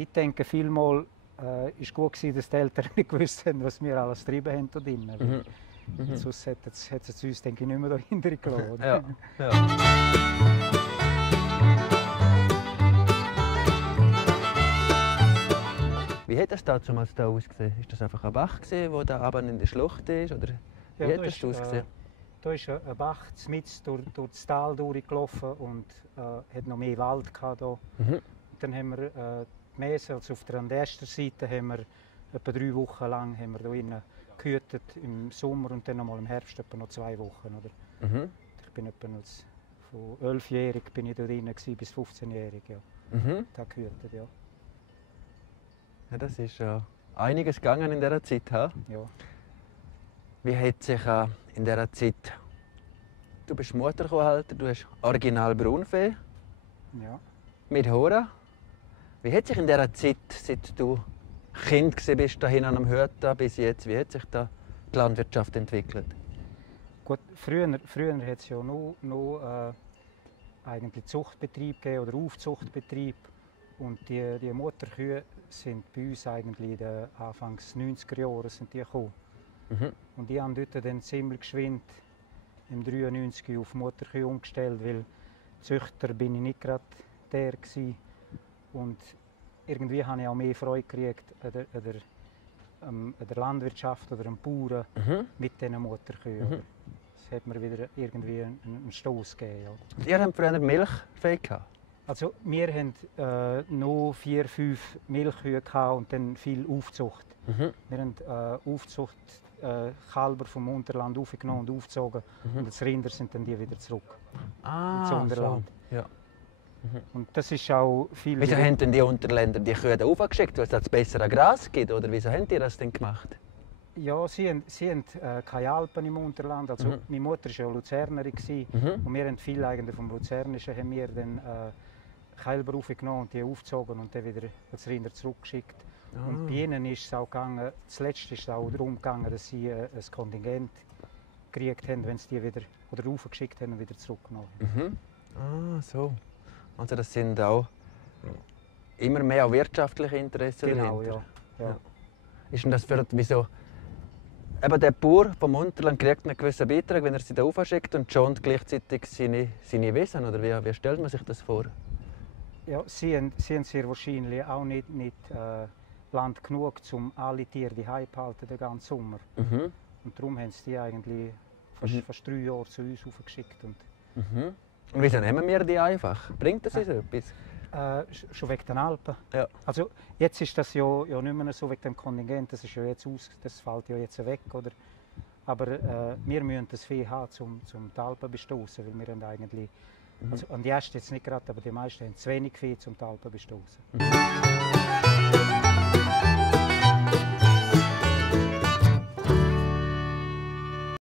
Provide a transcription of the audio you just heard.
Ich denke, vielmal ist gut gewesen, dass die Eltern nicht gewusst haben, was wir alles getrieben haben hier drinnen. Sonst hätte es uns, denke ich, nicht mehr dahinter gelassen. Ja. Ja. Wie hat das damals da ausgesehen? Ist das einfach ein Bach, der da runter in der Schlucht ist? Oder wie hat das ausgesehen? Da ist ein Bach mitten durch das Tal durchgelaufen und hat noch mehr Wald gehabt. Dann haben wir die Mese, also auf der Seite, haben wir etwa 3 Wochen lang haben wir da innen gehütet im Sommer und dann noch mal im Herbst etwa noch 2 Wochen. Oder? Ich bin etwa von 11-jährig bin ich da drinnen bis 15-jährig. Ja. Da gehütet, ja. Ja, das ist einiges gegangen in dieser Zeit. He? Ja. Wie hat sich in dieser Zeit, du bist Mutterkuhhalter, du hast original Braunvieh Ja. mit Hora. Wie hat sich in dieser Zeit, seit du Kind bist, dahin am Hüten bis jetzt, wie hat sich da die Landwirtschaft entwickelt? Gut, früher hat es ja nur eigentlich Zuchtbetrieb gegeben oder Aufzuchtbetrieb. Und die Mutterkühe sind bei uns eigentlich in den Anfangs 90er Jahren sind die gekommen. Und ich habe dort dann ziemlich geschwind im 93 auf Mutterkühe umgestellt, weil Züchter bin ich nicht gerade der gewesen. Und irgendwie habe ich auch mehr Freude gekriegt an der Landwirtschaft oder am Bauern mit diesen Mutterkühen. Das hat mir wieder irgendwie einen Stoß gegeben. Ja. Ihr habt früher Milchvieh gehabt? Also wir hatten noch 4, 5 Milchkühe und dann viel Aufzucht. Wir haben Aufzucht Kälber vom Unterland aufgenommen und aufgezogen und als Rinder sind dann die wieder zurück ins Unterland. So. Ja. Und das ist auch viel. Wieso haben denn die Unterländer die Kühe aufgeschickt, weil es das bessere Gras gibt? Oder wieso haben die das denn gemacht? Ja, sie haben keine Alpen im Unterland. Also meine Mutter war ja Luzernerin und wir haben viel eigentlich vom Luzernischen haben wir dann Kälber aufgenommen und die aufgezogen und dann wieder als Rinder zurückgeschickt. Und bei ihnen ist es auch gegangen, zuletzt ist es auch darum gegangen, dass sie ein Kontingent gekriegt haben, wenn sie die wieder oder raufgeschickt haben und wieder zurückgenommen haben. So. Also das sind auch immer mehr auch wirtschaftliche Interessen Genau, dahinter. ja. Ist denn das für wieso? Eben der Bauer vom Unterland kriegt einen gewissen Beitrag, wenn er sie da aufschickt und schont gleichzeitig seine Wiesen, oder wie stellt man sich das vor? Ja, sie haben sehr wahrscheinlich auch nicht Land genug, um alle Tiere daheim zu behalten den ganzen Sommer. Und darum haben sie die eigentlich fast 3 Jahre zu uns aufgeschickt. Und wieso nehmen wir die einfach? Bringt das uns etwas? Schon wegen den Alpen. Ja. Also jetzt ist das ja nicht mehr so wegen dem Kontingent, das ist ja jetzt das fällt ja jetzt weg, oder? Aber wir müssen das Vieh haben, um die Alpen zu bestoßen, weil wir haben eigentlich, also an die ersten jetzt nicht gerade, aber die meisten haben zu wenig Vieh, um die Alpen zu bestoßen.